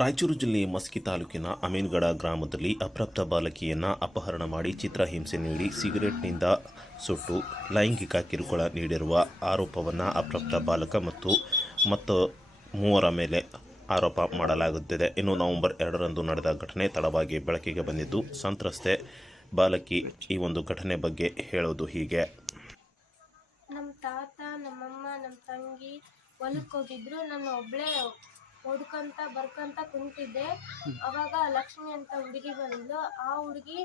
ರಾಯಚೂರು ಜಿಲ್ಲೆಯ ಮಸ್ಕಿ ತಾಲೂಕಿನ ಅಮೀನ್ಗಡ ಗ್ರಾಮದಲ್ಲಿ ಅಪ್ರಾಪ್ತ ಬಾಲಕಿಯನ್ನು ಅಪಹರಣ ಮಾಡಿ ಚಿತ್ರಹಿಂಸೆ ನೀಡಿ ಸಿಗರೆಟ್ನಿಂದ ಸುಟ್ಟು ಲೈಂಗಿಕ ಕಿರುಕುಳ ನೀಡಿರುವ ಆರೋಪವನ್ನು ಅಪ್ರಾಪ್ತ ಬಾಲಕ ಮತ್ತು ಮತ್ತು ಮೂವರ ಮೇಲೆ ಆರೋಪ ಮಾಡಲಾಗುತ್ತಿದೆ. ಇನ್ನು ನವೆಂಬರ್ ಎರಡರಂದು ನಡೆದ ಘಟನೆ ತಡವಾಗಿ ಬೆಳಕಿಗೆ ಬಂದಿದ್ದು, ಸಂತ್ರಸ್ತೆ ಬಾಲಕಿ ಈ ಒಂದು ಘಟನೆ ಬಗ್ಗೆ ಹೇಳೋದು ಹೀಗೆ. ನಮ್ಮ ತಾತ, ನಮ್ಮಮ್ಮ ನಮ್ಮ ತಂಗಿ ಹೊಲಕ್ಕೆ ಹೋಗಿದ್ರು. ನಾನು ಒಬ್ಳೆ ಓದ್ಕೊಂತ ಬರ್ಕೊಂತ ಕುಂತಿದ್ದೆ. ಅವಾಗ ಲಕ್ಷ್ಮಿ ಅಂತ ಹುಡುಗಿ ಬಂದ್ಲು. ಆ ಹುಡುಗಿ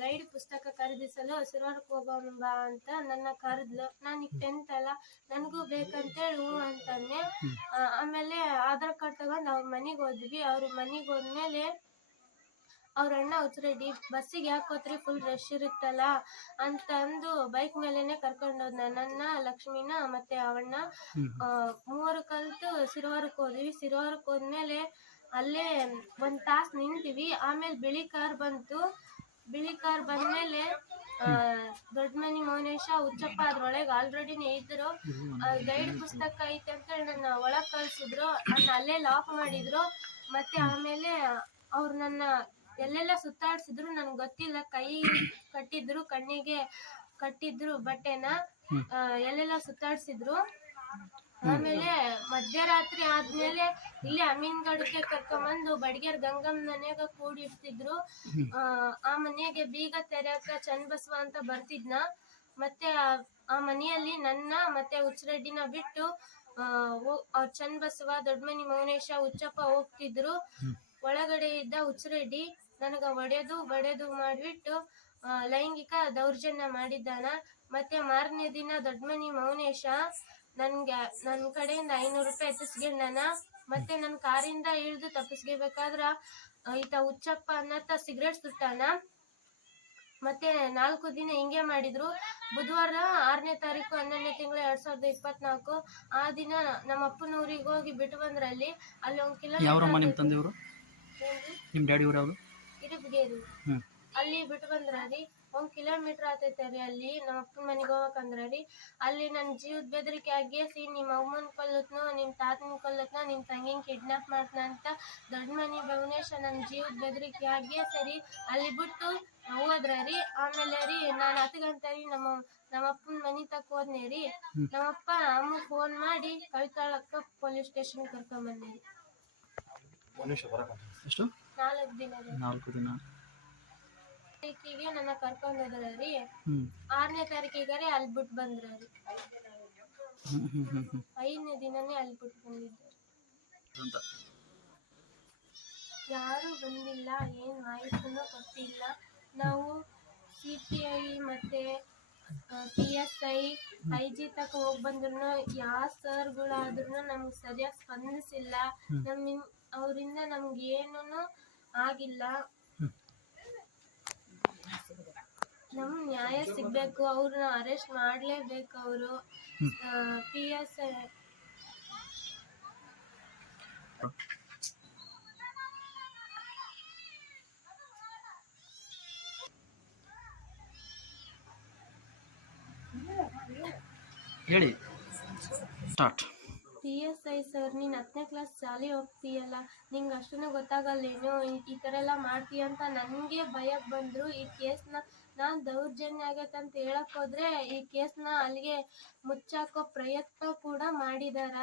ಗೈಡ್ ಪುಸ್ತಕ ಖರೀದಿಸಲು ಸಿರೋರ್ಕ್ ಹೋಗೋಣ ಬಾ ಅಂತ ನನ್ನ ಕರೆದ್ಲು. ನಾನು ಈಗ ಟೆಂತ್ ಅಲ್ಲ ನನಗೂ ಬೇಕಂತೇಳಿ ಹ್ಞೂ ಅಂತಂದೆ ಆಮೇಲೆ ಆಧಾರ್ ಕಾರ್ಡ್ ತಗೊಂಡು ಅವ್ರ ಮನೆಗೆ ಹೋದ್ವಿ. ಅವ್ರ ಮನೆಗೆ ಹೋದ್ಮೇಲೆ ಅವ್ರ ಅಣ್ಣ ಡಿ ಬಸ್ಸಿಗೆ ಯಾಕೆ ಹೋತ್ರಿ ಫುಲ್ ರಶ್ ಇರುತ್ತಲ್ಲ? ಅಂತ ಅಂದು ಬೈಕ್ ಮೇಲೇನೆ ಕರ್ಕೊಂಡು ಹೋದ್ನ ನನ್ನ ಲಕ್ಷ್ಮಿನ ಮತ್ತೆ ಅವಣ್ಣ. ಮೂವರು ಕಲ್ತು ಸಿರುವಾರಕ್ಕೆ ಹೋದ್ವಿ. ಸಿರುವಾರಕ್ಕೆ ಹೋದ್ಮೇಲೆ ಅಲ್ಲೇ ಒಂದ್ ತಾಸ್ ನಿಂತೀವಿ. ಆಮೇಲೆ ಬಿಳಿ ಕಾರ್ ಬಂತು. ಬಿಳಿ ಕಾರ್ ಬಂದ್ಮೇಲೆ ಮೇಲೆ ದೊಡ್ಡ ಮನಿ ಮೌನೇಶ ಹುಚ್ಚಪ್ಪ ಅದ್ರೊಳಗೆ ಆಲ್ರೆಡಿನೇ ಇದ್ರು. ಗೈಡ್ ಪುಸ್ತಕ ಐತೆ ಅಂತ ಹೇಳಿ ನನ್ನ ಒಳಗ್ ಕಳ್ಸಿದ್ರು. ಅಲ್ಲೇ ಲಾಕ್ ಮಾಡಿದ್ರು. ಮತ್ತೆ ಆಮೇಲೆ ಅವ್ರು ನನ್ನ ಎಲ್ಲೆಲ್ಲ ಸುತ್ತಾಡ್ಸಿದ್ರು ನನ್ಗೆ ಗೊತ್ತಿಲ್ಲ. ಕೈ ಕಟ್ಟಿದ್ರು ಕಣ್ಣಿಗೆ ಕಟ್ಟಿದ್ರು ಬಟ್ಟೆನ ಆ, ಎಲ್ಲೆಲ್ಲ ಸುತ್ತಾಡ್ಸಿದ್ರು. ಆಮೇಲೆ ಮಧ್ಯರಾತ್ರಿ ಆದ್ಮೇಲೆ ಇಲ್ಲಿ ಅಮೀನ್ಗಡಕ್ಕೆ ಕರ್ಕೊಂಬಂದು ಬಡಿಗೇರ್ ಗಂಗಮ್ಮ ಮನೆಯಾಗ ಕೂಡಿರ್ತಿದ್ರು ಆ, ಆ ಮನೆಗೆ ಬೀಗ ತೆರೆಯಕ ಚನ್ನಬಸವ ಅಂತ ಬರ್ತಿದ್ನ. ಮತ್ತೆ ಆ- ಆ ಮನೆಯಲ್ಲಿ ನನ್ನ ಮತ್ತೆ ಉಚ್ಚರೆಡ್ಡಿನ ಬಿಟ್ಟು ಆ, ಚಂದ್ ಬಸವ ಚನ್ನಬಸವ ದೊಡ್ಡಮನಿ ಮೌನೇಶ ಹುಚ್ಚಪ್ಪ ಹೋಗ್ತಿದ್ರು. ಒಳಗಡೆ ಇದ್ದ ಹುಚ್ಚರೆಡ್ಡಿ ನನಗ ಒಡೆದು ಬಡೆದು ಮಾಡ್ಬಿಟ್ಟು ಲೈಂಗಿಕ ದೌರ್ಜನ್ಯ ಮಾಡಿದ್ದಾನ. ಮತ್ತೆ ಮಾರನೇ ದಿನ ದೊಡ್ಡಮನಿ ಮೌನೇಶ ನನ್ಗೆ ನನ್ನ ಕಡೆಯಿಂದ ಐನೂರು ರೂಪಾಯಿ ಎತ್ತಿಸ್ಕೊಂಡಾನ ಮತ್ತೆ ನನ್ನ ಕಾರಿಂದ ಇಳಿದು ತಪ್ಪಿಸ್ಕೋಬೇಕಾದ್ರ ಈತ ಹುಚ್ಚಪ್ಪ ಅನ್ನತ್ತ ಸಿಗರೇಟ್ ಸುಟ್ಟಾನ. ಮತ್ತೆ ನಾಲ್ಕು ದಿನ ಹಿಂಗೆ ಮಾಡಿದ್ರು. ಬುಧವಾರ ಆರನೇ ತಾರೀಕು ಹನ್ನೊಂದನೇ ತಿಂಗಳು ಎರಡ್ ಸಾವಿರದ ಇಪ್ಪತ್ನಾಲ್ಕು. ಆ ದಿನ ನಮ್ಮ ಅಪ್ಪನ ಊರಿಗೆ ಹೋಗಿ ಬಿಟ್ಟು ಬಂದ್ರಲ್ಲಿ ಅಲ್ಲಿ ಒಂದ್ ಕಿಲೋಮೀಟರ್ ನಿಮ್ಮ ಡ್ಯಾಡಿ ಊರು ಹ್ಞೂ ಅಲ್ಲಿ ಬಿಟ್ಟು ಬಂದ್ರ ರೀ ಒಂದ್ ಕಿಲೋಮೀಟರ್ ಆತೈತೆ ರೀ ಅಲ್ಲಿ. ನಮ್ಮ ಅಪ್ಪನ ಮನೆಗೆ ಹೋಗ್ಬೇಕಂದ್ರ ರೀ ಅಲ್ಲಿ ನನ್ನ ಜೀವದ ಬೆದರಿಕೆ ಆಗೇಸಿ ನಿಮ್ಮ ಅಮ್ಮನ ಕೊಲ್ಲತ್ನೋ ನಿಮ್ಮ ತಾತನ ಕೊಲ್ಲತ್ನೋ ನಿಮ್ಮ ತಂಗಿನ ಕಿಡ್ನಾಪ್ ಮಾಡ್ತಾನ ಅಂತ ದೊಡ್ಡ ಮನೆ ಭುವನೇಶ ನನ್ನ ಜೀವದ ಬೆದರಿಕೆ ಆಗೇ ಸರಿ ಅಲ್ಲಿ ಬಿಟ್ಟು ಹೋದ್ರ ರೀ ಆಮೇಲೆ ರೀ ನಾನು ಹತ್ತು ಗಂಟೆ ರೀ ನಮ್ಮ ನಮ್ಮ ಅಪ್ಪನ ಮನೆ ತಕ್ಕ ಹೋದ್ನೆ ರೀ ನಮ್ಮಪ್ಪ ಅಮ್ಮ ಫೋನ್ ಮಾಡಿ ಕಳ್ತಾಳಕ್ಕ ಪೊಲೀಸ್ ಸ್ಟೇಷನ್ ಕರ್ಕೊಂಬಂದೆ ರೀ ಎಷ್ಟು? ನಾಲ್ಕು ದಿನ ನಾಲ್ಕು ದಿನ. ತಾರೀಕಿಗೆ ನನ್ನ ಕರ್ಕೊಂಡ್ ಹೋದ್ರ ರೀ. ಹ್ಞೂ ಆರನೇ ತಾರೀಕಿಗಾರೆ ಅಲ್ಲಿ ಬಿಟ್ಟು ಬಂದ್ರ ಐದನೇ ದಿನನೇ ಅಲ್ಲಿ ಬಿಟ್ಟು ಬಂದಿದ್ದೆ ಅಂತ ಯಾರು ಬಂದಿಲ್ಲ ಏನ್ ಮಾಹಿತಿನೂ ಕೊಟ್ಟಿಲ್ಲ ನಾವು ಸಿ ಪಿ ಐ ಮತ್ತೆ P S I I G ತಕ ಹೋಗಿ ಬಂದ್ರು ಯಾವ ಸರ್ಗಳಾದ್ರೂ ನಮ್ಗೆ ಸರಿಯಾಗಿ ಸ್ಪಂದಿಸಿಲ್ಲ. ನಮ್ಮ ಅವರಿಂದ ನಮ್ಗೆ ಏನೂ ಆಗಿಲ್ಲ. ನಮ್ ನ್ಯಾಯ ಸಿಗ್ಬೇಕು ಅವ್ರನ್ನ ಅರೆಸ್ಟ್ ಮಾಡ್ಲೇಬೇಕು ಅವರು. ಪಿ ಎಸ್ ಹೇಳಿ. Start. P S I sir, ನೀನು ಹತ್ತನೇ ಕ್ಲಾಸ್ ಶಾಲೆ ಹೋಗ್ತೀಯಲ್ಲ, ನಿಂಗೆ ಅಷ್ಟೂ ಗೊತ್ತಾಗಲ್ಲೇನು? ಈ- ಈ ಥರ ಎಲ್ಲ ಮಾಡ್ತೀಯ ಅಂತ ನನಗೆ ಭಯ ಬಂದರು. ಈ ಕೇಸ್ನ ನಾನು ದೌರ್ಜನ್ಯ ಆಗೈತೆ ಅಂತ ಹೇಳಕ್ ಹೋದ್ರೆ ಈ ಕೇಸ್ನ ಅಲ್ಲಿಗೆ ಮುಚ್ಚಾಕೋ ಪ್ರಯತ್ನ ಕೂಡ ಮಾಡಿದಾರ?